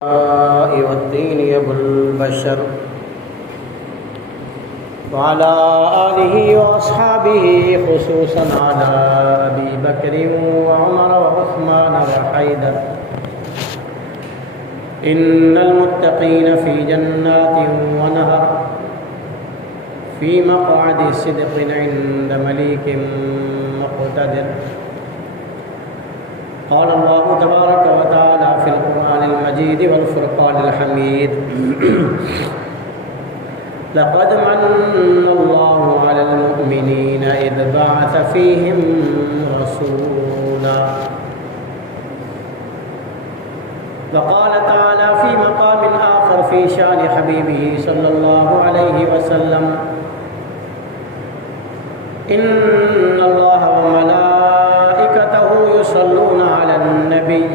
والدين أبو البشر وعلى آله وأصحابه خصوصا على أبي بكر وعمر وعثمان وحيدر إن المتقين في جنات ونهر في مقعد صدق عند مليك مقتدر. قال الله تبارك وتعالى في القرآن المجيد والفرقان الحميد: لقد من الله على المؤمنين إذ بعث فيهم رسولا. وقال تعالى في مقام آخر في شأن حبيبه صلى الله عليه وسلم: إن الله وملائكته يصلون على النبي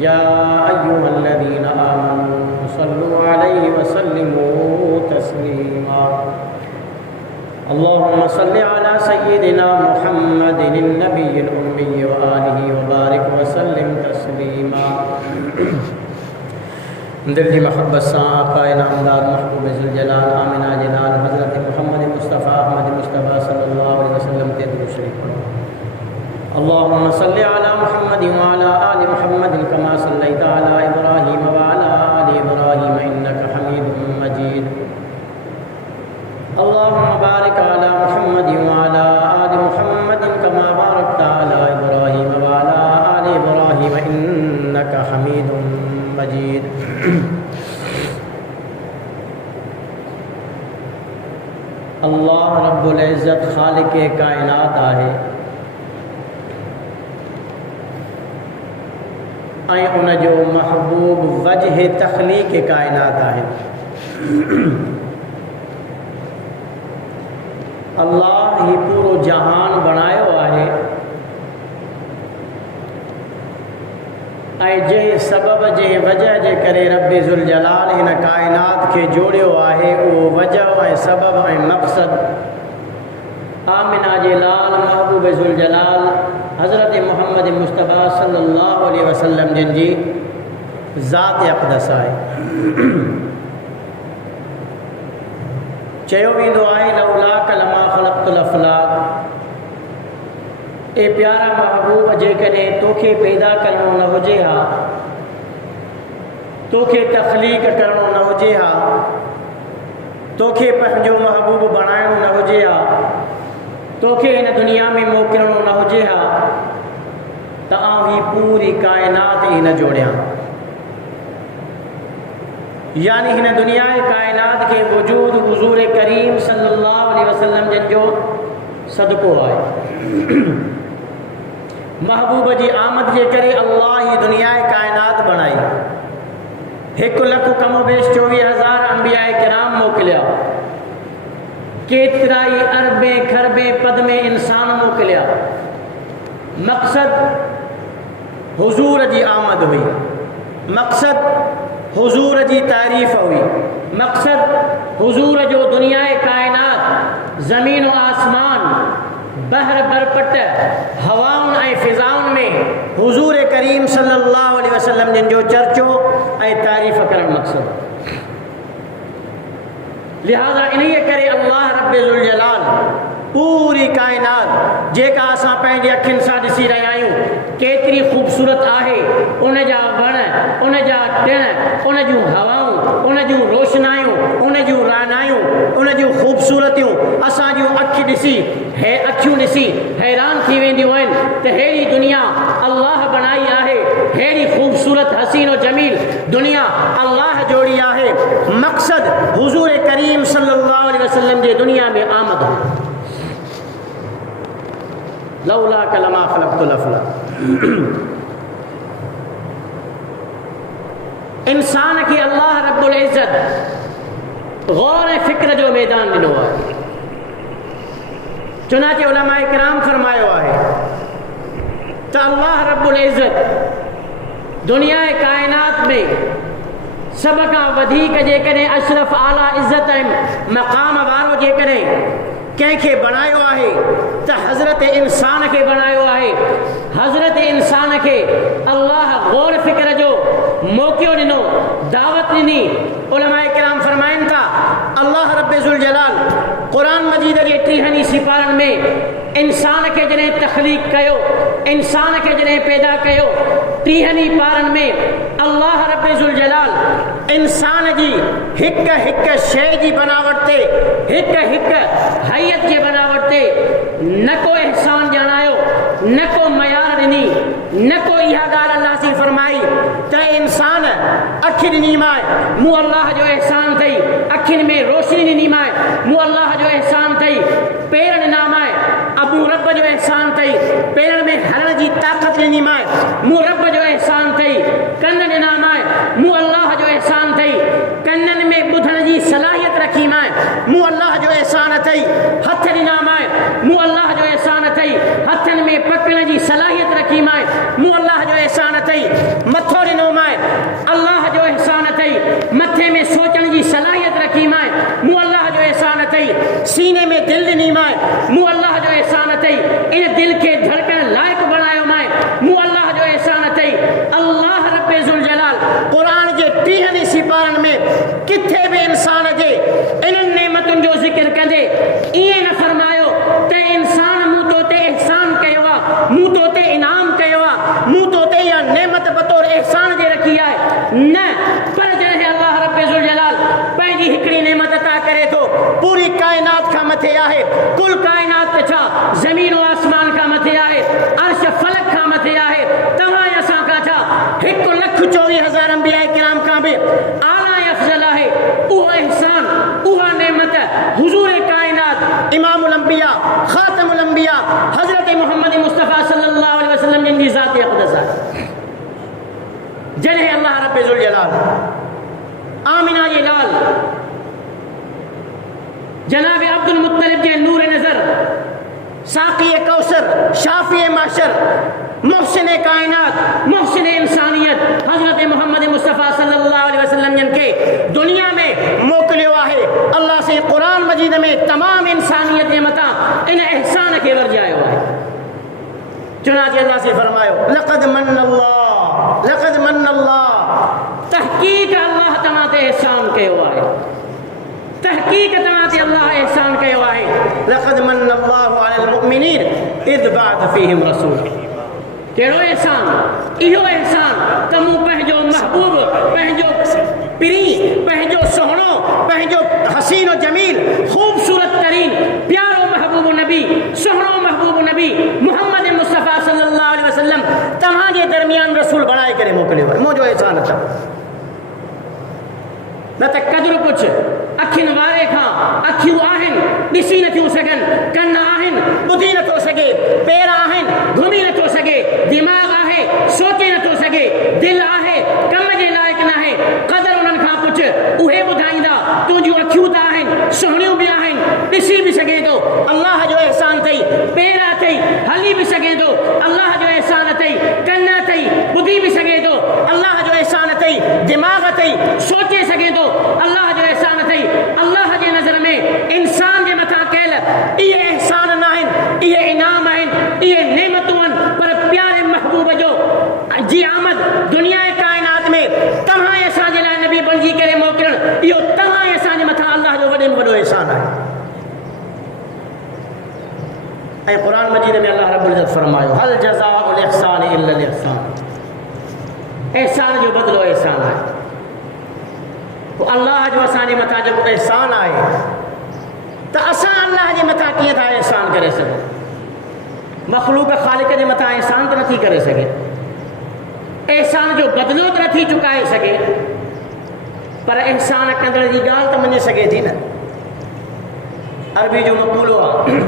يا أيها الذين آمنوا صلوا عليه وسلموا تسليما. اللهم صل على سيدنا محمد النبي الأمي وآله وبارك وسلم تسليما. दिल की मोहब्बत से आका इनामदार महबूब ज़ुलजलाल आमिना जलाल हज़रत मोहम्मद मुस्तफ़ा अहमद मुस्तफ़ा सल्लल्लाहु अलैहि वसल्लम के दुरूद शरीफ पढ़ो। अल्लाहुम्मा सल्लि अला मुहम्मद व अला आलि मुहम्मद कमा सल्लैता अला इब्राहीम व अला आलि इब्राहीम इन्नका हमीदुम मजीद। अल्लाहुम्मा बारिक अला मुहम्मद व अला आलि मुहम्मद कमा बारकता अला इब्राहीम व अला आलि इब्राहीम इन्नका हमीदुम मजीद। अल्लाह रब्बुल इज़्ज़त खालिक़े कायनात आहे ऐं उनजो महबूब वजह तख़लीक़ कायनात आहे। अल्लाह ही पूरो जहान बणायो आहे ऐं जंहिं सबब जे वजह जे करे रब ज़ुलजलाल हिन कायनात खे जोड़ियो आहे उहो वजह ऐं सबब ऐं मक़सद आमिना जे लाल महबूब ज़ुलजलाल हज़रत मोहम्मद मुस्तफ़ा सल्लल्लाहु अलैहि वसल्लम जिन जी ज़ात अक़दस आहे। चयो वेंदो आहे लौलाक लमा ख़लक़्तुल अफ़लाक, ए प्यारा महबूब जेकॾहिं तोखे पैदा करणो न हुजे हा, तोखे तख़लीक़ करणो न हुजे हा, तोखे पंहिंजो महबूब बणाइणो न हुजे हा, तोखे हिन दुनिया में मोकिलणो न हुजे हा त आउं ही पूरी कायनात ई न जोड़ियां। यानी हिन दुनिया कायनात के वजूद हुज़ूर करीम सल्लल्लाहु अलैहि वसल्लम जिन जो सदको आहे। महबूब जी आमद जे करे अल्लाह ही दुनिया कायनात बणाई। 1,24,000 अंबिया किराम मोकिलिया, केतिराई अरबे खरबे पद में इंसान मोकिलिया। मक़सद हुज़ूर जी आमद हुई, मक़सद हुज़ूर जी तारीफ़ हुई, मक़सद हुज़ूर जो दुनिया कायनात ज़मीन व आसमान बहर बरपट हवाउन ऐं फ़िज़ाउन में हुज़ूर करीम सल्लल्लाहु अलैहि वसल्लम जिन जो चर्चो ऐं तारीफ़ करण मक़सद। लिहाज़ा इन्हीअ करे अल्लाह रब्बे ज़ुलजलाल पूरी कायनात जेका असां पंहिंजी अखियुनि सां ॾिसी रहिया आहियूं केतिरी ख़ूबसूरत आहे, उन जा वण, उन जा टिण, उन जूं हवाऊं, उन जूं रोशनायूं, उन जूं रानायूं, उन जूं ख़ूबसूरतियूं असां जूं अखियूं ॾिसी हैरान थी वेंदियूं आहिनि त अहिड़ी दुनिया अल्लाह बणाई आहे, अहिड़ी ख़ूबसूरत हसीन व जमील दुनिया अल्लाह जोड़ी आहे। मक़सद हुज़ूर करीम सल्लल्लाहु अलैहि वसल्लम जे दुनिया में आमद हो। लौलाक लमा ख़लक़्तुल अफ़लाक। इंसान के अल्लाह रब्बुल इज़्ज़त गौर ऐं फ़िक्र जो मैदान ॾिनो आहे। चुनाचे उलमाए किराम फरमायो आहे त अल्लाह रब्बुल इज़्ज़त दुनिया कायनात में सब खां वधीक जेकॾहिं अशरफ आला इज़्ज़त ऐं मक़ाम वारो जेकॾहिं कंहिंखे बणायो आहे त हज़रत इंसान खे बणायो आहे। हज़रत इंसान के अल्लाह गौर फिक्र जो मौक़ो ॾिनो, दावत ॾिनी। उलमाए किराम फरमाइनि था अल्लाह रब्बे ज़ुल जलाल क़ुरान मजीद जे 30 सिपारनि में इंसान खे जॾहिं तख़लीक़ कयो, इंसान खे जॾहिं पैदा कयो, 30 पारनि में अल्लाह रब्बे ज़ुल जलाल इंसान जी हिक हिक शइ जी बनावट ते, हिक हिक हैयत जे बनावट ते न को एहसान ॼाणायो, न को मयार ॾिनी, न को इहा ॻाल्हि अल्लाह से फरमाई त इंसान अखि ॾिनी माए मूं अल्लाह जो एहसान अथई, अखियुनि में रोशनी ॾिनी माए मूं अल्लाह जो एहसान अथई, पेर ॾिना माए अबू रब जो एहसान अथई, पेरनि में हलण जी ताक़त ॾिनी माए मूं रब जो एहसान अथई, कन ॾिना माए मूं अल्लाह जो एहसान अथई, कननि में ॿुधण जी सलाहियत रखी माए मूं अल्लाह जो एहसान अथई, हथ ॾिना माए मूं अल्लाह जो एहसान अथई, हथनि में पकड़ण जी सलाहियत रखी माए मूं अल्लाह जो एहसान अथई, मथो ॾिनो माए अल्लाह जो एहसान अथई, मथे में सोचण जी सलाहियत रखी माए मूं अल्लाह जो एहसान अथई, सीने में दिलि ॾिनी माए मूं अल्लाह जो एहसान अथई, इन दिलि खे धड़कण लाइक़ु बणायो माए मूं अल्लाह जो एहसान अथई। अल्लाह रब्बे ज़ुल जलाल क़ुरान जे 30 सिपारनि में किथे बि इंसान जे इन्हनि नेमतुनि जो ज़िक्र कंदे ईअं न फरमायो त इंसान मूं तो ते एहसान कयो आहे, मूं तो ते इनाम कयो आहे, मूं तो ते इहा नेमत बतौर एहसान जे रखी आहे, न। पर जॾहिं अल्लाह रब्बे ज़ुल जलाल पंहिंजी हिकिड़ी नेमत अता करे थो, पूरी काइनात खां मथे आहे, कुल काइनात त छा ज़मीन और आसमान खां मथे आहे, अर्श फलक खां मथे आहे, तव्हां असां खां छा 1,24,000 अंबिया किराम खां बि आला अफ़ज़ल आहे। उहो एहसान, उहा नेमत हुज़ूर काइनात इमामुल अंबिया ख़ातमुल अंबिया हज़रत मोहम्मद मुस्तफ़ा सल्लल्लाहु अलैहि वसल्लम जिन जी ज़ात अक़दस आहे। जॾहिं अल्लाह रब्बे ज़ुल जलाल आमिना जे लाल जनाब अब्दुल मुत्तलिब जे नूर नज़र, साक़ी कौसर, शाफ़ी माशर, मोहसिन कायनात, मोहसिन इंसानियत हज़रत मोहम्मद मुस्तफ़ा सल्लल्लाहु अलैहि वसल्लम जिन खे दुनिया में मोकिलियो आहे। अल्लाह से क़ुरान मजीद में तमाम इंसानियत जे मथां इन एहसान खे वर्जायो आहे। चुनांचे अल्लाह से फरमायो लक़द मन्नल्लाह, तहक़ीक़ अल्लाह तव्हां ते एहसान कयो आहे, तहक़ीक़ तव्हां ते अल्लाह एहसान कयो आहे। लक़द मन्नल्लाहु अलल मुमिनीन इज़ बअथ फ़ीहिम रसूल। कहिड़ो एहसान? इहो एहसान त मूं पंहिंजो महबूब, पंहिंजो पिरी, पंहिंजो सुहिणो, पंहिंजो हसीन जमील, ख़ूबसूरत तरीन प्यारो महबूब नबी, सुहिणो महबूब नबी मोहम्मद मुस्तफ़ा सल्लल्लाहु अलैहि वसल्लम तव्हांजे दरमियान रसूल बणाए करे मोकिलियो आहे। मुंहिंजो एहसान अथव। न त कदुरु कुझु अखियुनि वारे खां अखियूं आहिनि ॾिसी नथियूं सघनि, कन आहिनि ॿुधी नथो सघे, पेर आहिनि घुमी नथो सघे, दिमाग़ आहे सोचे नथो सघे, दिलि आहे कम जे लाइक़ु न आहे, क़दुरु उन्हनि खां पुछ उहे ॿुधाईंदा। तुंहिंजूं अखियूं त आहिनि, सुहिणियूं बि आहिनि, ॾिसी बि सघे थो, अल्लाह जो एहसान अथई, पेर अथई, हली बि सघे थो, अल्लाह जो एहसान अथई, कन अथई, ॿुधी बि सघे थो, अल्लाह जो एहसान अथई, दिमाग़ अथई, सोचे सघे थो, अल्लाह जो एहसान अथई। अल्लाह जे नज़र में इंसान जे मथां कयल इहे एहसान न आहिनि, इहे इनाम आहिनि, इहे नेमतूं आहिनि, पर प्यारे महबूब जो जी आमद दुनिया काइनात में तव्हां असांजे लाइ नबी बणिजी करे मोकिलणु, इहो तव्हां असांजे मथां अल्लाह जो वॾे में वॾो एहसान आहे। ऐं क़ुरान मजीद में अल्लाह रब्बुल इज़्ज़त फरमायो हल जज़ाउल इहसान इल्लल इहसान। एहसान जो बदिलो एहसान आहे। अल्लाह जो असांजे मथां जेको एहसान आहे त असां अल्लाह जे मथां कीअं था एहसान करे सघूं? मख़लूक ख़ालिक जे मथां एहसान त नथी करे सघे, एहसान जो बदिलो त नथी चुकाए सघे, पर एहसान कंदड़ जी ॻाल्हि त मञे सघे थी न। अरबी जो मक़ूलो आहे,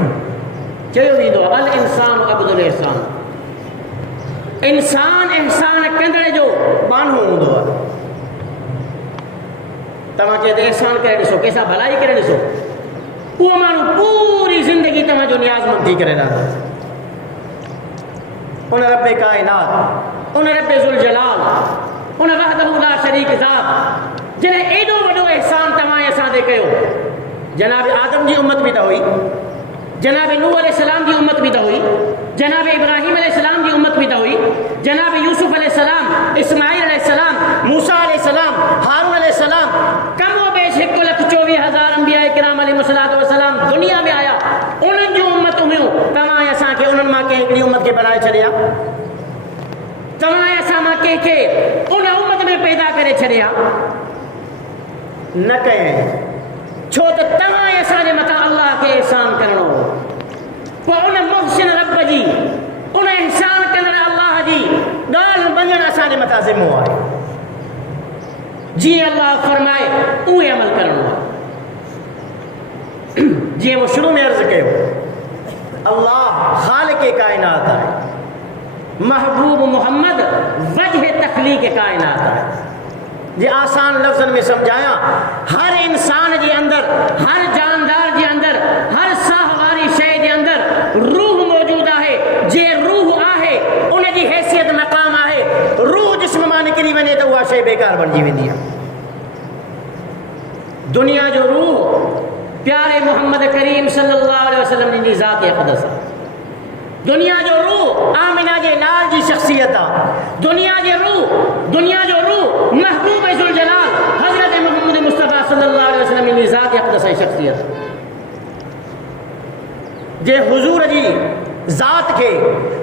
चयो वेंदो आहे अल इंसान अब्दुल एहसान। इंसान एहसान कंदड़ जो बानो हूंदो आहे। तव्हां चए त एहसान करे ॾिसो, कंहिंसां भलाई करे ॾिसो, उहो माण्हू पूरी ज़िंदगी तव्हांजो नियाज़मंद थी करे रहंदो। उन रब्बे काइनात, उन रब्बे ज़ुल जलाल, उन वहदहू ला शरीक ज़ात जॾहिं एॾो वॾो एहसान तव्हां असां ते कयो, जनाब आदम जी उम्मत बि त हुई, जनाब नूह अलैहिस्सलाम जी उम्मत बि त हुई, जनाब इब्राहिम अलैहिस्सलाम जी उम्मत बि त हुई, जनाब यूसुफ अलैहिस्सलाम, इस्माइल अलैहिस्सलाम, के हिकिड़ी उम्मत खे बनाए छॾिया, तव्हां असां मां कंहिंखे उन उम्मत में पैदा करे छॾिया न कयईं, छो त तव्हां असांजे मथां अलाह खे एहसान करणो हो। पोइ उन मुहसिन रब जी, उन एहसान कंदड़ अलाह जी ॻाल्हि मञणु असांजे मथां ज़िम्मो आहे। जीअं अलाह फरमाए उहे अमल करणो आहे। जीअं वो शुरू में अर्ज़ु कयो, अल्लाह ख़ालिक़े काइनात आहे, महबूब मोहम्मद वजह तख़लीक़ काइनात आहे। जे आसान लफ़्ज़नि में सम्झाया, हर इंसान जे अंदर, हर जानदार जे अंदर, हर साह वारी शइ जे अंदर रूह मौजूद आहे। जे रूह आहे उन जी हैसियत मक़ाम आहे। रूह जिस्म मां निकिरी वञे त उहा शइ बेकार बणिजी वेंदी आहे। दुनिया जो रूह प्यारे मोहम्मद करीम सल्लल्लाहु अलैहि वसल्लम जी ज़ात अक़दस आहे। दुनिया जो रूह आमिना जे लाल जी शख़्सियत आहे। दुनिया जो रूह महबूब ज़ुल जलाल हज़रत मोहम्मद मुस्तफ़ा सल्लल्लाहु अलैहि वसल्लम जी ज़ात अक़दस जी शख़्सियत जे हुज़ूर जी ज़ात खे,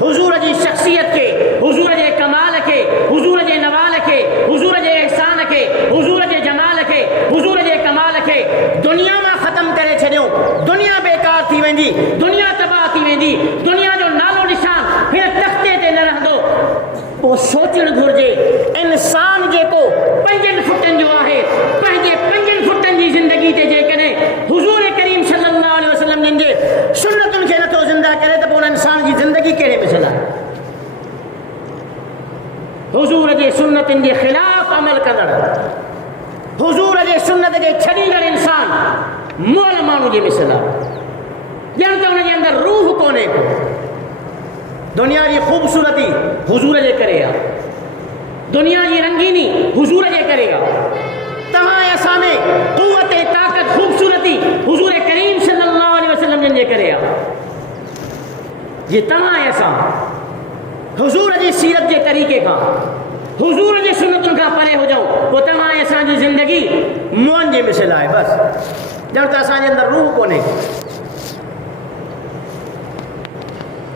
हुज़ूर जी शख़्सियत खे, हुज़ूर जे कमाल खे, हुज़ूर जे नवाल खे, हुज़ूर जे एहसान खे, हुज़ूर जे जमाल खे, हुज़ूर जे कमाल खे दुनिया मां ख़त्म करे छॾियो, दुनिया बेकार थी वेंदी, दुनिया तबाह थी वेंदी, दुनिया जो नालो निशान हिन तख़्ते ते न रहंदो। पोइ सोचणु घुरिजे, इंसान जेको 5 फुटनि जो आहे, पंहिंजे 5 फुटनि जी ज़िंदगी ते जेकॾहिं हुज़ूर करीम सल्लल्लाहु अलैहि वसल्लम जिन जे सुन्नतुनि खे नथो ज़िंदा करे त पोइ उन इंसान जी ज़िंदगी कहिड़े मिसल आहे? हुज़ूर जे सुन्नतुनि जे ख़िलाफ़ अमल कंदड़, हुज़ूर जे सुन्नत खे छॾींदड़ इंसान मोल माण्हू जे मिसल आहे। ॼण त हुनजे अंदरि रूह कोन्हे को। दुनिया जी ख़ूबसूरती हुज़ूर जे करे आहे, दुनिया जी रंगीनी हुज़ूर जे करे आहे। तव्हां असां में क़ुव्वत ताक़त ख़ूबसूरती हुज़ूर करीम सल्लल्लाहु अलैहि वसल्लम जिन जे करे आहे। जे तव्हां असां हुज़ूर जी सीरत जे तरीक़े खां, हुज़ूर जी सुन्नतुनि खां परे हुजऊं, पोइ तव्हां असांजी ज़िंदगी मुअन जे मिसल आहे। बसि ॼण त असांजे अंदरि रूह कोन्हे।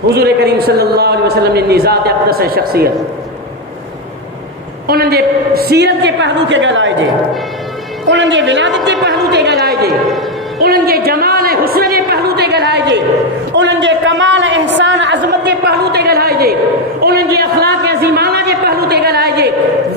हुज़ूर करीम सल्लल्लाहु अलैहि वसल्लम जी ज़ात अक़दस ऐं शख़्सियत, उन्हनि जे सीरत जे पहलू खे ॻाल्हाइजे, उन्हनि जे विलादत जे पहलू ते ॻाल्हाइजे, उन्हनि जे जमाल ऐं हुस्न जे पहलू ते ॻाल्हाइजे, उन्हनि जे कमाल इंसान अज़मत जे पहलू ते ॻाल्हाइजे, उन्हनि जे अख़लाक़ अज़ीमाना जे पहलू ते ॻाल्हाइजे।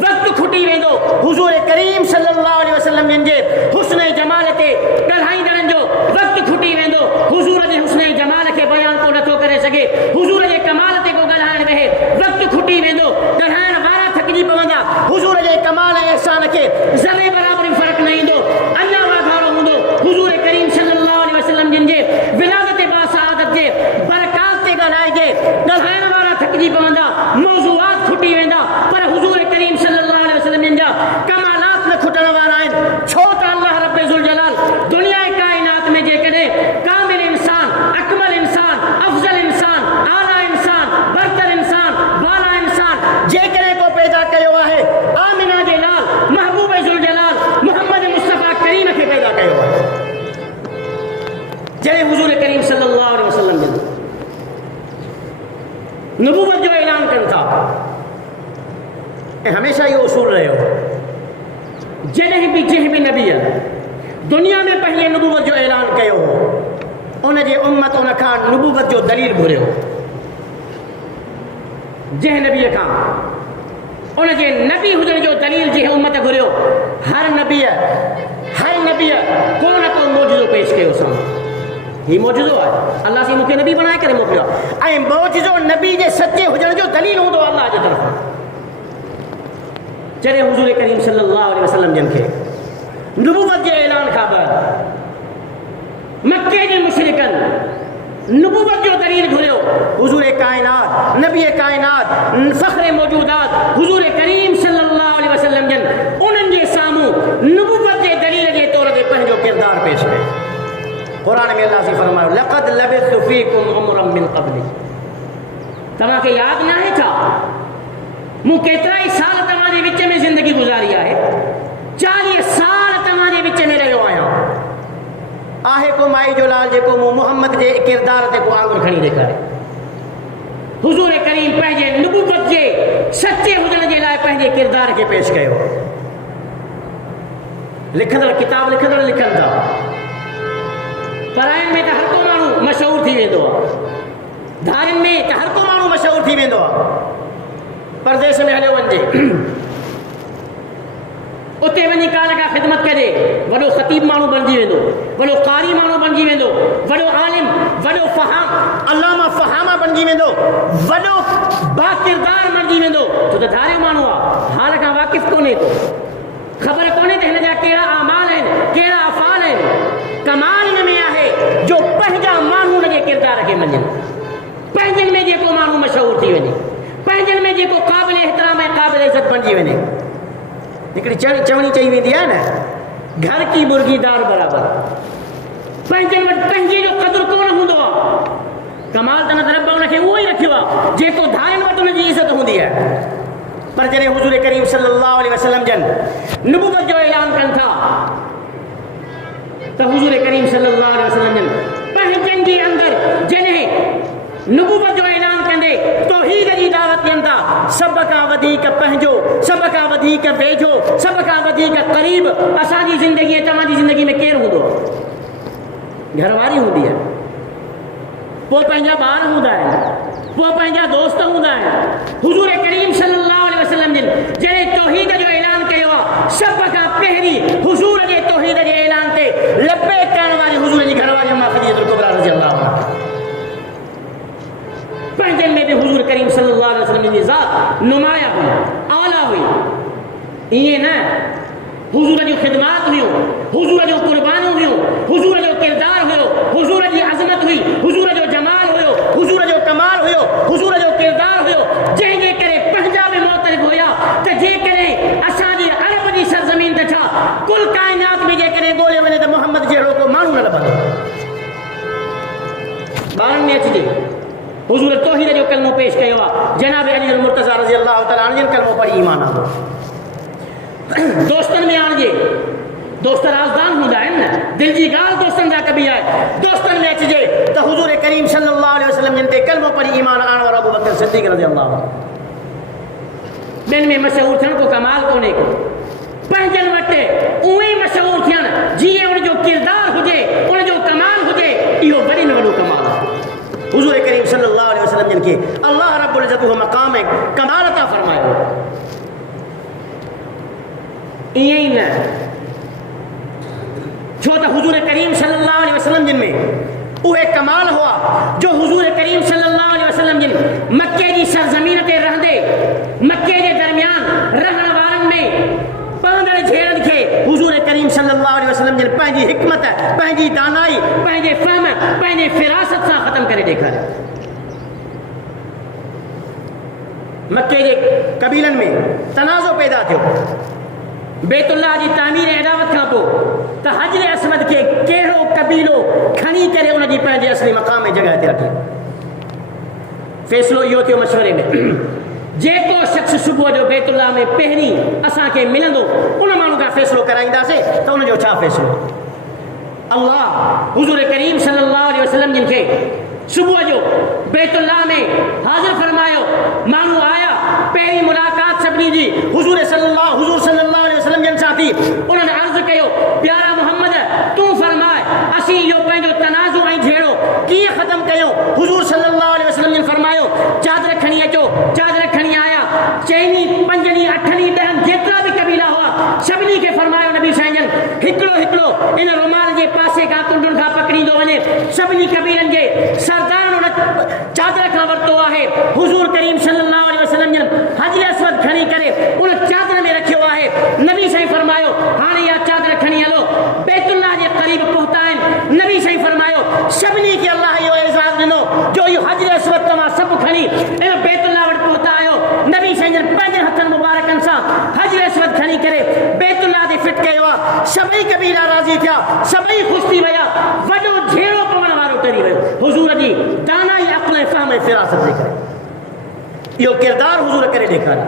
वक़्तु खुटी वेंदो हुज़ूर करीम सल्लल्लाहु अलैहि वसल्लम जिन जे हुस्न ऐं जमाल ते ॻाल्हाईंदड़नि जो वक़्तु खुटी वेंदो। हुज़ूर जे हुस्न ऐं जमाल खे बयान को नथो करे सघे, हुज़ूर जे कमाल ते को ॻाल्हाइण रहे, वक़्तु खुटी वेंदो, ॻाल्हाइण वारा थकिजी पवंदा। हुज़ूर जे कमाल ऐं एहसान खे ज़रे बराबरि फ़र्क़ु न ईंदो। अञा वाधारो हूंदो हुज़ूर करीम सल्लल्लाहु अलैहि वसल्लम जिन जे विलादत बासआदत जे बरक़ात ते ॻाल्हाइजे, ॻाल्हाइण वारा थकिजी पवंदा, मौज़ूआत खुटी वेंदा, पर हुज़ूर करीम सल्लल्लाहु अलैहि वसल्लम जिन जा कमालात न खुटण वारा आहिनि। छो त अल्लाह रब्बे ज़ुल जलाल दुनिया काइनात में जेकॾहिं कामिल इंसान, अकमल इंसान, अफ़ज़ल इंसान, आला इंसान, बरतर इंसान, वाला इंसान जेकॾहिं को पैदा कयो आहे, आमिना जे लाल महबूब ज़ुल जलाल मोहम्मद मुस्तफ़ा करीम खे पैदा कयो आहे। जॾहिं हुज़ूर करीम सल्लल्लाहु अलैहि वसल्लम जिन नबूवत जो ऐलान कनि था, ऐं हमेशह इहो उसूल रहियो, जॾहिं बि जंहिं बि नबीअ दुनिया में पंहिंजे नबूवत जो ऐलान कयो हो, उन जे उम्मत उन खां नबूवत जो दलील घुरियो। जंहिं नबीअ खां उन जे नबी हुजण जो दलील जंहिं उम्मत घुरियो, हर नबीअ को न को मौजूदो पेश कयो साम्हूं। हीउ मौजूदो आहे, अल्लाह से मूंखे नबी बणाए करे मोकिलियो आहे, ऐं मौजूदो नबी जे सचे हुजण जो दलील हूंदो अल्लाह जे तरफ़ां। जॾहिं हुज़ूर करीम सल्लल्लाहु अलैहि वसल्लम जिन खे नबूवत जे ऐलान खां बाद मक्के जे मुशरिकनि नबूवत जो दलील घुरियो, हुज़ूर काइनात, नबी काइनात, फ़ख्र मौजूदात हुज़ूर करीम सल्लल्लाहु अलैहि वसल्लम जिन उन्हनि जे साम्हूं नबूवत जे दलील जे तौर ते पंहिंजो किरदारु पेश कयो। क़ुरान में अल्लाह से फरमायो, लक़द लबिस्तु फ़ीकुम उमरन मिन क़ब्ली। तव्हांखे यादि न आहे छा मूं केतिरा ई साल तव्हांजे विच में ज़िंदगी गुज़ारी आहे? 40 साल तव्हांजे विच में रहियो आहियां। आहे को माई जो लाल जेको मूं मुहम्मद जे किरदार ते को आंगुर खणी ॾेखारे। हुजूर करीम पंहिंजे नुबुवत जे सचे हुजण जे लाइ पंहिंजे किरदार खे पेश कयो। लिखंदड़ किताब लिखंदड़ लिखनि था, पढ़ाइनि में त हर को माण्हू मशहूरु थी वेंदो आहे, धारियुनि में त हर को माण्हू मशहूरु थी वेंदो आहे। परदेश में हलियो वञिजे, उते वञी का लॻा ख़िदमत कजे, वॾो ख़तीब माण्हू बणिजी वेंदो, वॾो कारी माण्हू बणिजी वेंदो, वॾो आलिम, वॾो फहाम अल्लामा फहामा बणिजी वेंदो, वॾो बाकिरदार बणिजी वेंदो। छो त धारियो माण्हू आहे, हाल खां वाक़िफ़ कोन्हे को, ख़बर कोन्हे त हिन जा कहिड़ा अमाल आहिनि, कहिड़ा अफ़ाल आहिनि। कमाल हिन में आहे जो पंहिंजा माण्हू हुनजे किरदार खे मञनि, पंहिंजनि में जेको माण्हू मशहूरु थी वञे, पंहिंजनि में जेको क़ाबिल इहतराम ऐं क़ाबिल इज़त बणिजी वञे। हिकिड़ी चवणी चई वेंदी आहे न, घर की मुर्गीदार बराबर। पंहिंजनि वटि पंहिंजे जो क़दुरु कोन हूंदो आहे। कमाल त न रब हुनखे उहो ई रखियो आहे जेको धारियुनि वटि हुनजी इज़त हूंदी आहे। पर जॾहिं हुज़ूर करीम सल्लल्लाहु अलैहि वसल्लम जन नुबुवत जो ऐलान कनि था त हुज़ूर करीम सल्लल्लाहु अलैहि वसल्लम जन पंहिंजनि जे अंदरि जॾहिं नुबुवत जो ऐलान कंदे तौहीद जी दावत ॾियनि था, सभ खां वधीक पंहिंजो, सभ खां वधीक वेझो, सभ खां वधीक क़रीब असांजी ज़िंदगी, तव्हांजी ज़िंदगी में केरु हूंदो? घरवारी हूंदी आहे, पोइ पंहिंजा ॿार हूंदा आहिनि, पोइ पंहिंजा दोस्त हूंदा आहिनि। हुज़ूर करीम सल्लल्लाहु अलैहि वसल्लम जिन जॾहिं तौहीद जो ऐलान कयो आहे, सभ खां पहिरीं हुज़ूर जे तौहीद जे ऐलान ते लब्बैक करण वारी हुज़ूर जी घरवारी अम्मा ख़दीजतुल कुबरा रज़ियल्लाहु अन्हा। पंहिंजनि में बि हुज़ूर करीम सल्लल्लाहु अलैहि वसल्लम जी ज़ात नुमाया हुई, आला हुई। ईअं न, हुज़ूर जूं ख़िदमात हुयूं, हुज़ूर जूं क़ुर्बानियूं हुयूं, हुज़ूर जो किरदार हुयो, हुज़ूर जी अज़मत हुई, हुज़ूर जो जमाल हुयो, हुज़ूर जो कमाल हुयो, हुज़ूर जो किरदार हुयो, जंहिंजे करे पंहिंजा बि मुतरिफ़ हुया त जेकॾहिं असांजी अरब जी सरज़मीन ते छा कुल काइनात में जेकॾहिं ॻोल्हे वञे त मोहम्मद जहिड़ो को माण्हू न लभंदो। ॿारनि में अचिजे, हुज़ूर तौहीद जो कलमो पेश कयो आहे, जनाब अली मुर्तज़ा रज़ियल्लाहु तआला अन्हु जिन कलमो पढ़ी ईमान आंदो। दोस्तनि में आणिजे, दोस्त राज़दान हूंदा आहिनि न, दिलि जी ॻाल्हि दोस्तनि सां कबी आहे। दोस्तनि में अचिजे त हुज़ूर करीम सल्लल्लाहु अलैहि वसल्लम जिन ते कलमो पढ़ी ईमान आणण वारो अबू बकर सिद्दीक़ रज़ियल्लाहु अन्हु। ॿियनि में मशहूरु थियण को कमाल कोन्हे को, पंहिंजनि वटि उहे ई मशहूरु थियणु जीअं उनजो किरदार हुजे, उनजो कमाल हुजे, इहो वॾे में वॾो कमाल आहे। हुज़ूर करीम सल्लल्लाहु अलैहि वसल्लम जिन खे अल्लाह रब्बुल इज़्ज़त जो मक़ाम ऐं कमाल अता फ़रमायो। ईअं ई न, छो त हुज़ूर करीम सल्लल्लाहु अलैहि वसल्लम जिन में उहे कमाल हुआ जो हुज़ूर करीम सल्लल्लाहु अलैहि वसल्लम जिन मक्के जी सरज़मीन ते रहंदे, मक्के जे दरमियान रहण वारनि में पवंदड़ झेड़नि खे हुज़ूर करीम सल्लल्लाहु अलैहि वसल्लम जिन पंहिंजी हिकमत, पंहिंजी दानाई, पंहिंजे फ़हम, पंहिंजे फ़िरासत सां ख़तम करे ॾेखारियो। मक्के जे क़बीलनि में तनाज़ो पैदा थियो, बैतुल्लाह जी तामीर ऐं अदावत खां पोइ त हजर अस्वद खे कहिड़ो क़बीलो खणी करे उनजी पंहिंजे असली मक़ाम ऐं जॻह ते रखे। फ़ैसिलो इहो थियो मशवरे में, जेको शख़्स सुबुह जो बैतुल्लाह में पहिरीं असांखे मिलंदो उन माण्हू खां फ़ैसिलो कराईंदासीं त उनजो छा फ़ैसिलो। अल्लाह हुज़ूर करीम सल्लल्लाहु अलैहि वसल्लम जिन खे सुबुह जो बैतुल्लाह में हाज़िर फरमायो। माण्हू आया, पहिरीं मुलाक़ात सभिनी जी हुज़ूर सल्लल्लाहु अलैहि वसल्लम जिन सां थी। उन्हनि अर्ज़ु कयो, प्यारा मोहम्मद तूं फरमाए असीं इहो पंहिंजो तनाज़ो ऐं झेड़ो कीअं ख़तमु कयूं। हुज़ूर सल्लल्लाहु अलैहि वसल्लम जिन फरमायो, चादर खणी अचो। चादर खणी आया, चइनी, पंजनी, अठनी, ॾहनि जेतिरा बि क़बीला हुआ सभिनी खे फरमायो नबी साईं जन हिकिड़ो हिकिड़ो इन रुमाल जे पासे खां कुंडुनि खां पकड़ींदो वञे। सभिनी क़बीलनि जे सरदारनि उन चादर खां वरितो आहे। हुज़ूर करीम सल्लल्लाहु अलैहि वसल्लम जन हजर अस्वद खणी करे उन चादर में रखियो आहे। नबी साईं फरमायो, हाणे इहा चादर खणी हलो। बैतुल्लाह जे क़रीब पहुता आहिनि। नबी साईं फरमायो, सभिनी खे अल्लाह इहो एज़ाज़ ॾिनो जो इहो हजर अस्वद तव्हां सभु खणी इन बैतुल्लाह वटि पहुता आहियो। नबी साईं जन पंहिंजे हथनि मुबारकनि सां हजर अस्वद खणी करे बैतुल्लाह ते फिट कयो आहे। सभई क़बीला राज़ी थिया, सभई ख़ुशि थी विया। वॾो झेड़ो पवण वारो टरी वियो हुज़ूर जी दानाई, अक़ल ऐं फ़हम ऐं फ़िरासत जे करे। इहो किरदार हुज़ूर करे ॾेखारियो।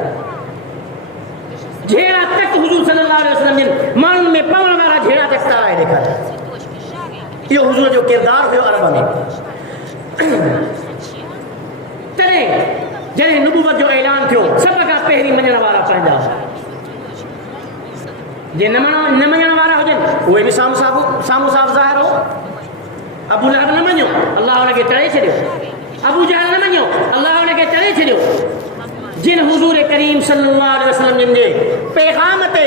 झेड़ा तक हुज़ूर सल्लल्लाहु अलैहि वसल्लम जिन माण्हुनि में पवण वारा झेड़ा तक कराए ॾेखारिया। इहो हुज़ूर जो किरदार हुयो अरब में। तॾहिं जॾहिं नुबुवत जो ऐलान थियो सभ खां पहिरीं मञण वारा पंहिंजा जे न मञण वारा हुजनि उहे बि साम्हूं साफ़ ज़ाहिर हो। अबू लहब न मञियो, अलाह हुनखे तड़े छॾियो। अबू जहल न मञियो, अलाह हुनखे तड़े छॾियो। जिन हुज़ूर करीम सल्लल्लाहु अलैहि वसल्लम जे पैगाम ते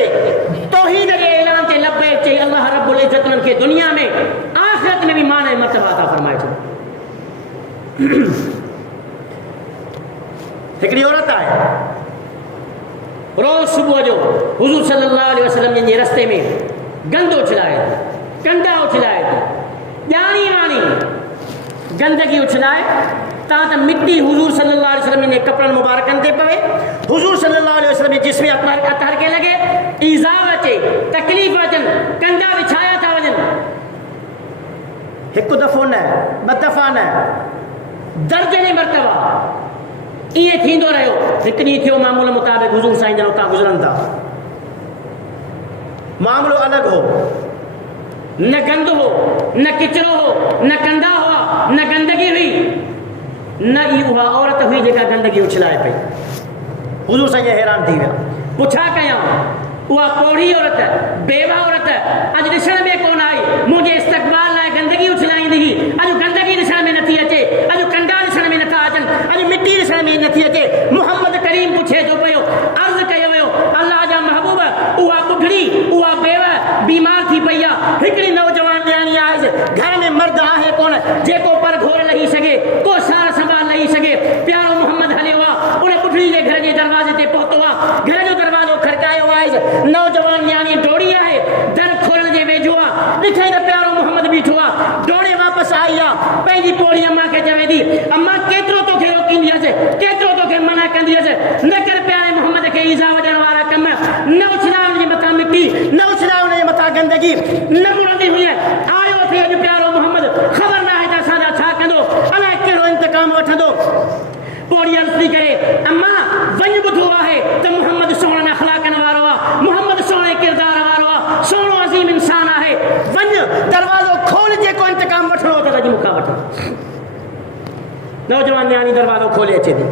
तौहीद जे ऐलान ते लब्बैक चई, अलाह रब्बुल इज़्ज़त उन्हनि खे दुनिया में आख़िरत में बि मान ऐं मर्तबा अता फरमाए थो। हिकिड़ी औरत आहे, रोज़ सुबुह जो हुज़ूर सल्लल्लाहु अलैहि वसल्लम जे रस्ते में गंद उछलाए थी, कंडा उछलाए थी, ॼाणी वाणी गंदगी उछलाए तां त मिट्टी हुज़ूर सल्लल्लाहु अलैहि वसल्लम जे कपिड़नि मुबारकनि ते पवे, हुज़ूर सल्लल्लाहु अलैहि वसल्लम जे जिस्म अतहर खे लॻे, ईज़ाब अचे, तकलीफ़ अचनि, कंडा विछाया था वञनि। हिकु दफ़ो न, ॿ दफ़ा न, दर्जने मर्तबा ईअं थींदो रहियो। हिकु ॾींहुं थियो मामूल मुताबिक़ हुज़ूर साईं जन उतां गुज़रनि था, मामिलो अलॻि हो, न गंद हो, न किचिरो हो, न कंदा हुआ, न गंदगी हुई, न ई उहा औरत हुई जेका गंदगी उछलाए पई। हुज़ूर साईं हैरान थी विया, पुछा कयां उहा पोड़ी औरत, बेवा औरत अॼु ॾिसण में कोन आई, मुंहिंजे इस्तक़बाल लाइ गंदगी उछलाईंदी हुई, अॼु गंदगी ॾिसण में नथी अचे, अॼु कंडा ॾिसण में नथा अचनि, अॼु मिट्टी ॾिसण में नथी अचे। मुहम्मद करीम पुछे थो पियो, अर्ज़ु कयो वियो, अल्लाह जा महबूब उहा ॿुढड़ी, उहा बेवा बीमार थी पई आहे, हिकिड़ी नौजवान न्याणी आहे, घर में मर्द आहे कोन जेको पर घोर लही सघे, को सार संभाल लही सघे। प्यारो मोहम्मद हलियो आहे, उन ॿुढड़ी जे घर जे दरवाज़े ते पहुतो आहे, घर जो दरवाज़ो खड़कायो आहे, नौजवान न्याणी डोड़ी आहे, दर खोलण जे वेझो आहे, ॾिठई त प्यारो मोहम्मद बीठो आहे, डोड़े वापसि आई आहे, पंहिंजी पोड़ी अम्मा खे चवे थी, अम्मा केतिरो तोखे रोकींदी हुअसि, केतिरो तोखे मना कंदी हुअसि, न कर प्यारे मोहम्मद खे ईज़ा वॼण वारा कम, न उछला हुनजे मथां मिट्टी, न उछला हुनजे मथां गंदगी, न मुड़ंदी हुई। आयो थे अॼु प्यारो मोहम्मद, ख़बर न आहे त असांजा छा कंदो, अलाए कहिड़ो इंतकाम वठंदो। पोड़ी अर्ज़ थी करे, अम्मा वञ, ॿुधो आहे त मोहम्मद सोहणनि अख़लाक़नि वारो आहे, मोहम्मद सोहणे किरदार वारो आहे, सोहणो अज़ीम इंसान आहे, वञ दरवाज़ो खोल, जेको इंतकाम वठणो अथव अॼु मूंखां वठ। नौजवान न्याणी दरवाज़ो खोले अचे थी,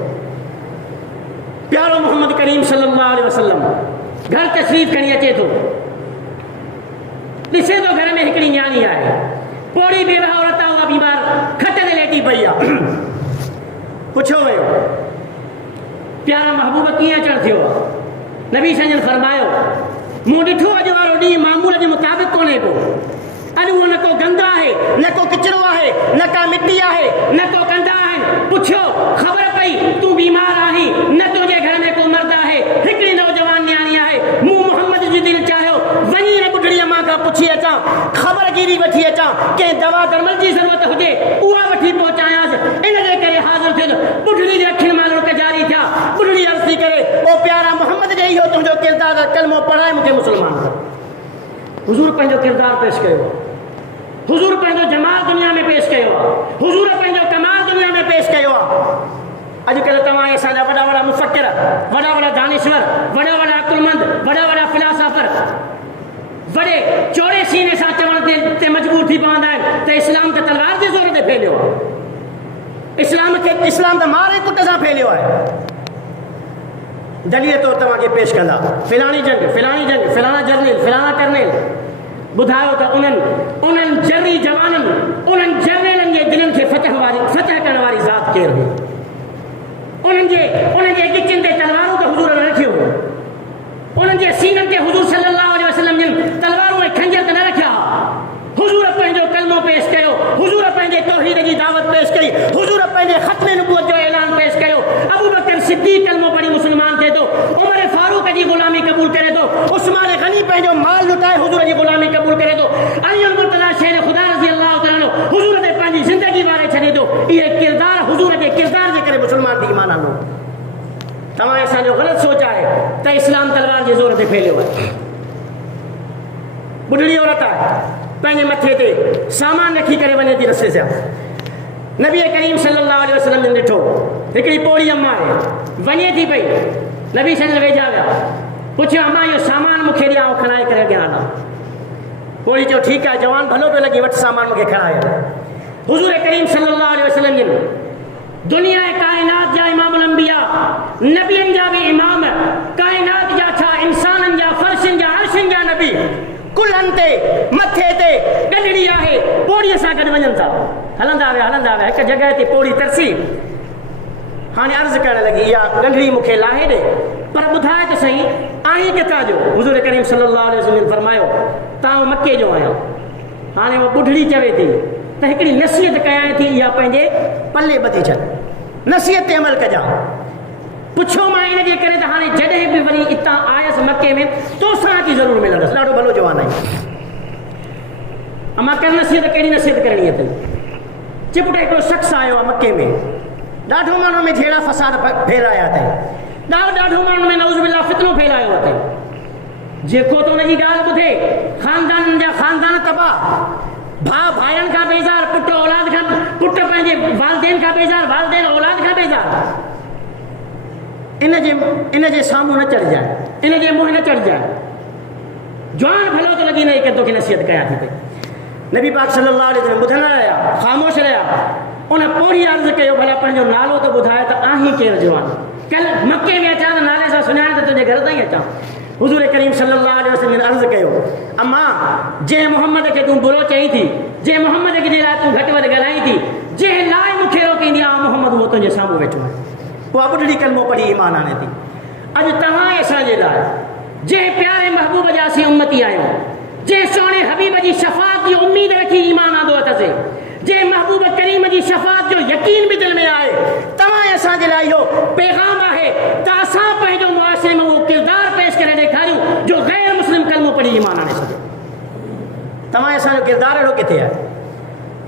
प्यारो मोहम्मद करीम सल्लल्लाहु अलैहि वसल्लम घर तशरीफ़ खणी अचे थो, ॾिसे थो घर में हिकिड़ी न्याणी आहे, पोड़ी बेवा औरत आहे, उहा बीमार खट ते लेटी पई आहे। पुछियो वियो, प्यारा महबूब कीअं अचणु थियो आहे? नबी साईं जन फरमायो, मूं ॾिठो अॼु वारो ॾींहुं मामूल जे मुताबिक़ कोन्हे को, अॼु उहो न को गंद आहे, न को किचिरो आहे, न का मिट्टी आहे, न को कंदा आहिनि। पुछियो, ख़बर पई तूं बीमार आहीं, न तुंहिंजे घर में को मर्द आहे, हिकिड़ी नौजवान न्याणी आहे, मूं मोहम्मद जी दिलि चाहियो वञी हिन ॿुढड़ीअ मां खां पुछी अचां, ख़बरगिरी वठी अचां, कंहिं दवा दरमल जी ज़रूरत हुजे उहा वठी पहुचायांसि। इन जे करे हाज़िर थियो, ॿुढड़ी जे अखियुनि मां लुक जारी थिया। ॿुढड़ी अर्ज़ थी करे, ओ प्यारा मोहम्मद जे इहो तुंहिंजो किरदार, कलमो पढ़ाए मूंखे मुस्लमान कर। हुज़ूर पंहिंजो किरदार पेश कयो, हुज़ूर पंहिंजो जमाल दुनिया में पेश कयो आहे, हुज़ूर पंहिंजो कमाल दुनिया में पेश कयो आहे। अॼुकल्ह तव्हां असांजा वॾा वॾा मुफ़क्किर, वॾा वॾा दानिश्वर, वॾा वॾा अकुलमंद, वॾा वॾा फिलासफ़र वॾे चौड़े सीने सां चवण ते मजबूर थी पवंदा आहिनि त इस्लाम त तलवार जे ज़ोर ते फैलियो आहे, इस्लाम त मार ऐं कुट सां फैलियो आहे। दलील तौरु तव्हांखे पेश कंदा, फिलाणी जंग, फिलाणा जर्नल, फिलाणा कर्नल। ॿुधायो त उन्हनि जरी जवाननि, उन्हनि जर्नलनि जे दिलनि खे फतह करण वारी ज़ात केरु हुई? उन्हनि जे गिचनि ते तलवारूं त हुज़ूर न रखियो, उन्हनि जे सीननि ते हुज़ूर सल्लल्लाहु अलैहि वसल्लम जन तलवारूं ऐं खंजर त न रखिया। हुज़ूर पंहिंजो कलमो पेश कयो, हुज़ूर पंहिंजे तौहीद जी दावत पेश कई, हुज़ूर पंहिंजे ख़त्मे नबूवत जो ऐलान पेश कयो। अबू बकर सिद्दीक़ कलमो पढ़ी मुस्लमान थिए थो, उमर फारूक जी ग़ुलामी क़बूल करे थो, उस्मान गनी पंहिंजो माल लुटाए हुज़ूर जी ग़ुलामी क़बूल करे थो, अली मुर्तज़ा शेर ख़ुदा रज़ी अल्लाह तआला हुज़ूर ते पंहिंजी ज़िंदगी वारे छॾे थो। इहे किरदार हुज़ूर जे किरदार जे करे मुस्लमान थी ईमान आनो। तव्हां असांजो ग़लति सोच आहे त इस्लाम तलवार जे ज़ोर ते फैलियो आहे। ॿुढड़ी औरत आहे, पंहिंजे मथे ते सामान रखी करे वञे थी रस्ते सां। नबी करीम सल्लल्लाहु अलैहि वसल्लम ने ॾिठो, हिकिड़ी पोड़ी अम्मा आहे, वञे थी पई, नबी साईं वेझा विया, पुछियो, अम्मा इहो सामान मूंखे ॾियां, खणाए करे अॻियां हलां। पोड़ी चयो, ठीकु आहे जवान, भलो पियो लॻे, वटि सामान मूंखे खणाए। हुज़ूर करीम सल्लल्लाहु अलैहि वसल्लम जिन दुनिया कायनात जा इमामुल अंबिया, नबियन जा भी इमाम, कायनात जा छा इंसानन जा, फर्शन जा, अर्शन जा नबी, कुलहन ते मथे ते गंढड़ी आहे, पोड़ीअ सां गॾु वञनि था, हलंदा विया हिकु जॻह ते पोड़ी तरसी। हाणे अर्ज़ करणु लॻी इहा गंढड़ी मूंखे लाहे ॾे, पर ॿुधाए त सही आहीं किथां जो? हुज़ूर करीम सल्लल्लाहु अलैहि वसल्लम फरमायो तव्हां मके जो आहियो। हाणे उहा ॿुढड़ी चवे थी त हिकिड़ी नसीहत कयां थी, इहा पंहिंजे पले ॿधी छॾ, नसीहत ते अमल कजां। पुछो मां इन जे करे त हाणे जॾहिं बि वरी हितां आयसि मके में तोसां थी ज़रूरु मिलंदसि, ॾाढो भलो जवान आहीं। अमां कर नसीहत, कहिड़ी नसीहत करणी अथई? चिपुट हिकिड़ो शख़्स आयो आहे मके में, ॾाढो माण्हुनि में जहिड़ा फसाद फैलाया अथई, ॾाढो माण्हुनि में नऊज़ बिल्लाह फितनो फैलायो अथई। जेको त हुनजी ॻाल्हि ॿुधे ख़ानदाननि जा ख़ानदान तबाह, भाउ भाइरनि खां बेज़ार, पुटु औलाद खां, पुटु पंहिंजे वालदेन खां बेज़ार, वालदेन औलाद खां बेज़ार। इन जे साम्हूं न चढ़जांइ, इन जे मुंहुं न चढ़जांइ। जवान भलो त लॻी न कि तोखे नसीहत कयां थी पई। नबी पाक सल्लल्लाहु अलैहि वसल्लम ॿुधंदा रहिया, ख़ामोश रहिया। उन पोड़ी अर्ज़ु कयो, भला पंहिंजो नालो त ॿुधाए त आहीं केरु जवान? कल मके में अचां त नाले सां सुञाण त तुंहिंजे घर ताईं अचां। हुज़ूर करीम सल्लल्लाहु अलैहि वसल्लम अर्ज़ु कयो, अम्मा जंहिं मोहम्मद खे तूं बुरो चईं थी, जंहिं मोहम्मद खे जे लाइ तूं घटि वधि ॻाल्हाईं थी, जंहिं लाइ मूंखे रोकींदी आहे मोहम्मद, उहो तुंहिंजे साम्हूं वेठो आहे। उहा ॿुढड़ी कलमो पढ़ी ईमान आणे थी। अॼु तव्हां असांजे लाइ जंहिं प्यारे महबूब जा असीं उम्मती आहियूं, जंहिं सोणे हबीब जी शफ़ाअत जी उम्मीद रखी ईमान आंदो अथसि, जंहिं महबूब करीम जी शफ़ाअत जो यकीन बि दिलि में आहे, तव्हां असांजे लाइ इहो पैगाम आहे त असां पंहिंजो मुआशिरे में उहो किरदारु पेश करे ॾेखारियूं जो ग़ैर मुस्लिम कलमो पढ़ी ईमान आणे सघे। तव्हां असांजो किरदारु अहिड़ो किथे आहे?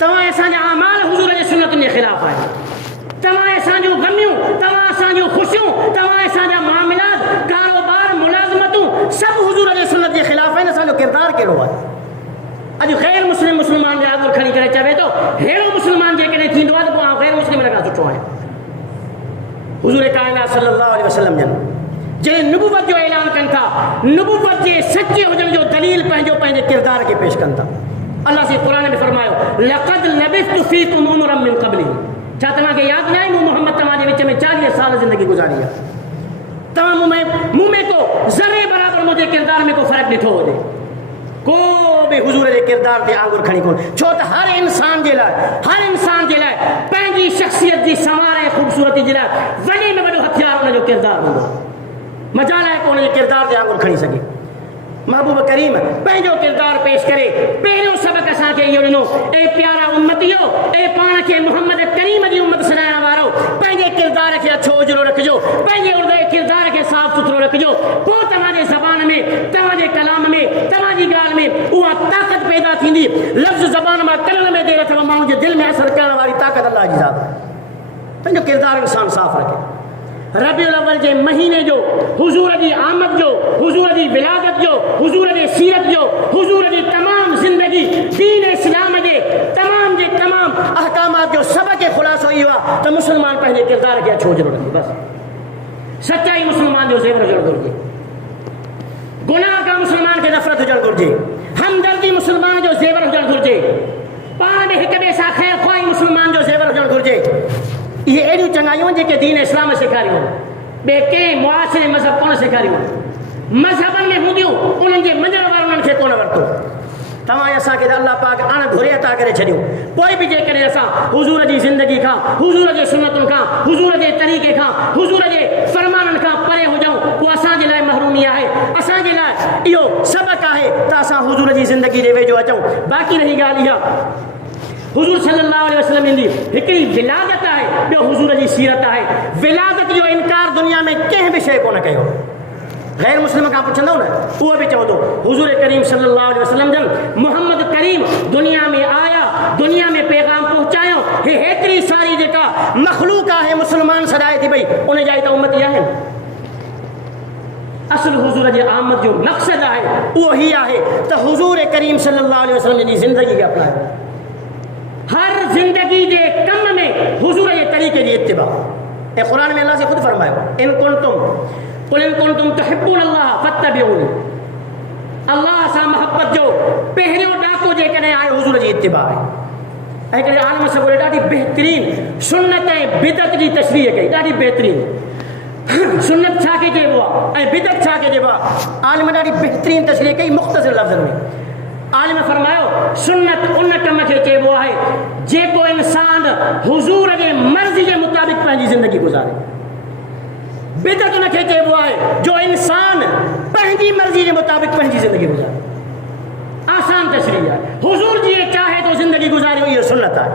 तव्हां असांजा अमाल हुज़ूर जे सुन्नतुनि जे ख़िलाफ़ आहे। तव्हां असांजूं ग़मियूं, तव्हां असांजूं ख़ुशियूं, तव्हां असांजा मामलात, कारोबार, मुलाज़मतूं सभु हुज़ूर जे सुन्नत जे ख़िलाफ़ आहिनि। असांजो किरदारु कहिड़ो आहे? अॼु ग़ैर मुस्लिम मुस्लमान जा आगुर खणी करे चवे थो, अहिड़ो मुस्लमान जेकॾहिं थींदो आहे त पोइ ग़ैर मुस्लिम खां सुठो आहियां। हुज़ूर काइनात सल्लल्लाहु अलैहि वसल्लम जन जंहिं नुबुवत जो ऐलान कनि था, नुबुवत जे सचे हुजण जो दलील पंहिंजे किरदार खे पेश कनि था। अल्लाह से क़ुरान में फरमायो, लक़द लबिस्तु फ़ीकुम उमरन मिन क़ब्ली, छा तव्हांखे यादि न आहे मूं मोहम्मद तव्हांजे विच में 40 साल ज़िंदगी गुज़ारी आहे? तव्हां मूं में को ज़रे बराबरि मुंहिंजे किरदार में को फ़र्क़ु ॾिठो हुजे? को बि हुज़ूर जे किरदार ते आंगुर खणी कोन। छो त हर इंसान जे लाइ पंहिंजी शख़्सियत जी संवार ऐं ख़ूबसूरती जे लाइ वॾे में वॾो हथियार हुनजो किरदारु हूंदो। मजाल आहे को हुनजे किरदार ते आंगुर खणी सघे। महबूब करीम पंहिंजो किरदारु पेश करे पहिरियों सबक़ असांखे इहो ॾिनो, ए प्यारा उम्मतियो, ए पाण खे मोहम्मद करीम जी उम्मत सॾाइण वारो, पंहिंजे किरदार खे अछो उजरो रखिजो, पंहिंजे किरदार खे साफ़ सुथरो रखिजो। पोइ तव्हांजे ज़बान में, तव्हांजे कलाम में, तव्हांजी ॻाल्हि में उहा ताक़त पैदा थींदी। लफ़्ज़ ज़बान मां कलम में देर अथव, माण्हू जे दिलि में असरु करण वारी ताक़त अल्लाह जी ज़ात। पंहिंजो किरदारु इंसान साफ़ रखे। रबीउल अव्वल जे महीने जो, हुज़ूर जी आमद जो, हुज़ूर जी विलादत जो, हुज़ूर जी सीरत जो, हुज़ूर जी तमामु ज़िंदगी दीन इस्लाम जे तमामु अहकामात जो सबक़ ख़ुलासो इहो आहे त मुस्लमान पंहिंजे किरदार खे अछो उजरो रखे। बसि सचाई मुस्लमान जो ज़ेवर हुजणु घुरिजे, गुनाह खां मुस्लमान खे नफ़रत हुजणु घुरिजे, हमदर्दी मुस्लमान जो ज़ेवर हुजणु घुरिजे, पाण में हिक ॿिए सां ख़ैर ख़्वाही मुस्लमान जो ज़ेवर हुजणु घुरिजे। इहे अहिड़ियूं चङायूं जेके दीन इस्लाम सेखारियूं, ॿिए कंहिं मुआशिरे मज़हब कोन सेखारियूं। मज़हबनि में हूंदियूं, उन्हनि जे मञण वारनि खे कोन वरितो। तव्हां असांखे त अल्लाह पाक अण घुरे अता करे छॾियो। पोइ बि जेकॾहिं असां हुज़ूर जी ज़िंदगी खां, हुज़ूर जे सुन्नतुनि खां, हुज़ूर जे तरीक़े खां, हुज़ूर जे फरमाननि खां परे हुजूं, उहो असांजे लाइ महरूमी आहे। असांजे लाइ इहो सबक़ आहे त असां हुज़ूर जी ज़िंदगी जे वेझो अचूं। बाक़ी रही ॻाल्हि इहा, हुज़ूर सल्लल्लाहु अलैहि वसल्लम जी हिकिड़ी विलादत आहे, ॿियो हुज़ूर जी सीरत आहे। विलादत जो इनकार दुनिया में कंहिं बि शइ कोन कयो। ग़ैर मुस्लिम खां पुछंदव न, उहो बि चवंदो हुज़ूर करीम सल्लल्लाहु अलैहि वसल्लम जन मोहम्मद करीम दुनिया में आया, दुनिया में पैगाम पहुचायो। हे हेतिरी सारी जेका मख़लूक आहे मुस्लमान सॾाए थी पई, उन जा ई त उम्मती आहिनि। असुल हुज़ूर जे आमद जो मक़सदु आहे उहो ही आहे त हुज़ूर करीम सल्लल्लाहु अलैहि वसल्लम जी ज़िंदगी खे अपनायो। हर ज़िंदगी जे कम में हुज़ूर जे तरीक़े जी इत्तिबा। ऐं क़ुरान में अल्लाह से ख़ुदि फरमायो, इन कुंतुम तुहिब्बून अल्लाह फत्तबिऊनी। अल्लाह सां मोहब्बत जो पहिरियों ॾाको जेकॾहिं आहे हुज़ूर जी इत्तिबा आहे। हिकिड़े आलम सां ॻोल्हे ॾाढी बहितरीन सुन्नत ऐं बिदत जी तशरीह कई, ॾाढी बहितरीन। सुन्नत छा खे चइबो आहे ऐं बिदत छा खे चइबो आहे, आलिम ॾाढी बहितरीन तशरीह कई मुख़्तसिर लफ़्ज़नि में। आलिम फरमायो सुन्नत उन कम खे चइबो आहे जेको इंसान हुज़ूर जे मर्ज़ी जे मुताबिक़ पंहिंजी ज़िंदगी गुज़ारे। बिदत उन खे चइबो आहे जो इंसान पंहिंजी मर्ज़ी जे मुताबिक़ पंहिंजी ज़िंदगी गुज़ारे। आसान तशरीह आहे, हुज़ूर जीअं चाहे तो ज़िंदगी गुज़ारियो, इहो सुन्नत आहे।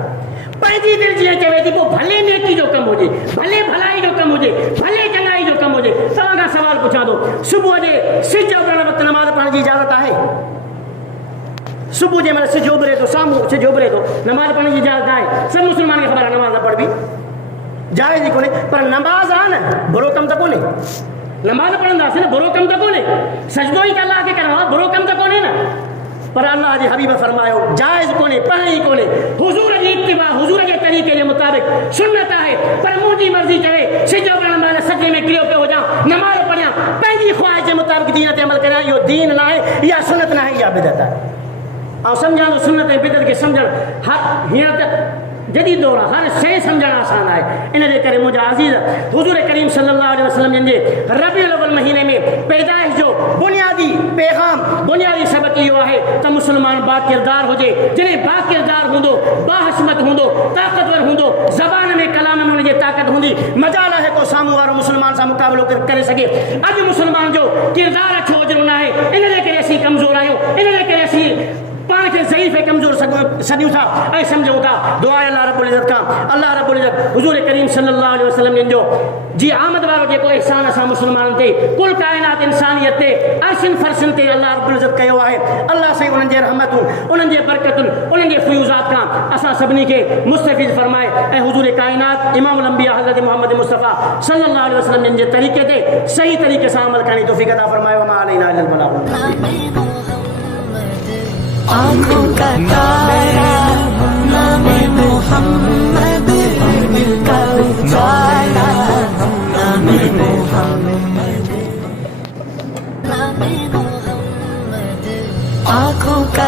पंहिंजी दिलि जीअं चवे थी, पोइ भले नेकी जो कमु हुजे, भले भलाई जो कमु हुजे, भले चङाई जो कमु हुजे। तव्हां खां सवाल पुछां थो, सुबुह जे सिज उभरण वक़्तु नमाज़ पढ़ण जी इजाज़त आहे? सुबुह जे महिल सिज उभरे थो, साम्हूं सिज उभरे थो, नमाज़ पढ़ण जी इजाज़त आहे? सभु मुस्लमान खे ख़बर आहे नमाज़ न पढ़बी, जाइज़ ई कोन्हे। पर नमाज़ आहे न, बुरो कमु त कोन्हे। नमाज़ पढ़ंदासीं न, बुरो कमु त कोन्हे। सजदो ई त अल्लाह खे करिणो आहे, बुरो कमु त कोन्हे न। पर अल्लाह जे हबीब फरमायो जाइज़ कोन्हे, पढ़णी कोन्हे। हुज़ूर जी इत्तिबा, हुज़ूर जे तरीक़े जे मुताबिक़ सुन्नत आहे। पर मुंहिंजी मर्ज़ी चवे सिज उभरण महिल सजे में किरियो पियो हुजां, नमाज़ पढ़ियां, पंहिंजी ख़्वाहिश जे मुताबिक़ दीन ते अमल करियां, इहो दीन न आहे, इहा सुन्नत न आहे, इहा बिदत आहे। ऐं सम्झां थो सुन्नत ऐं बिदत खे सम्झणु हर हींअर त जदीद दौर आहे, हर शइ सम्झणु आसान आहे। इन जे करे मुंहिंजा अज़ीज़ हुज़ूर करीम सल्लल्लाहु अलैहि वसल्लम जिन जे रबीउल अव्वल महीने में पैदाइश जो बुनियादी पैगाम, बुनियादी सबक़ इहो आहे त मुस्लमान बाकिरदार हुजे। जॾहिं बाकिरदार हूंदो, बाहशमत हूंदो, ताक़तवर हूंदो, ज़बान में कलाम में हुनजी ताक़त हूंदी, मजाल आहे को साम्हूं वारो मुस्लमान सां मुक़ाबिलो करे सघे। अॼु मुस्लमान जो किरदार अछो अजरो न आहे, इन जे करे असीं कमज़ोर आहियूं, इन जे करे असीं पाण खे ज़ईफ़ ऐं कमज़ोर सॾियूं था ऐं सम्झूं था। दुआ अल्लाह रब्बुल इज़्ज़त खां, अल्लाह रब्बुल इज़्ज़त हुज़ूर करीम सल्लल्लाहु अलैहि वसल्लम जिन जो जी आमद वारो जेको इहसान असां मुस्लमाननि ते, कुल काइनात इंसानियत ते, अर्शन फर्शन ते अल्लाह रब्बुल इज़्ज़त कयो आहे। अल्लाह साईं उन्हनि जे रहमतूं, उन्हनि जे बरकतुनि, उन्हनि जे फ़यूज़ात खां असां सभिनी खे मुस्तफ़ीज़ फरमाए ऐं हुज़ूर काइनात इमामुल अंबिया हज़रत मोहम्मद मुस्तफ़ा सल्लल्लाहु अलैहि वसल्लम जिन जे तरीक़े ते सही तरीक़े सां अमल करण जी तौफ़ीक़ अता फरमाए। व मा अलैना इल्लल बलाग। आँखों का तारा नामे मोहम्मद, दिल का उजाला नामे मोहम्मद, नामे मोहम्मद। आँखों का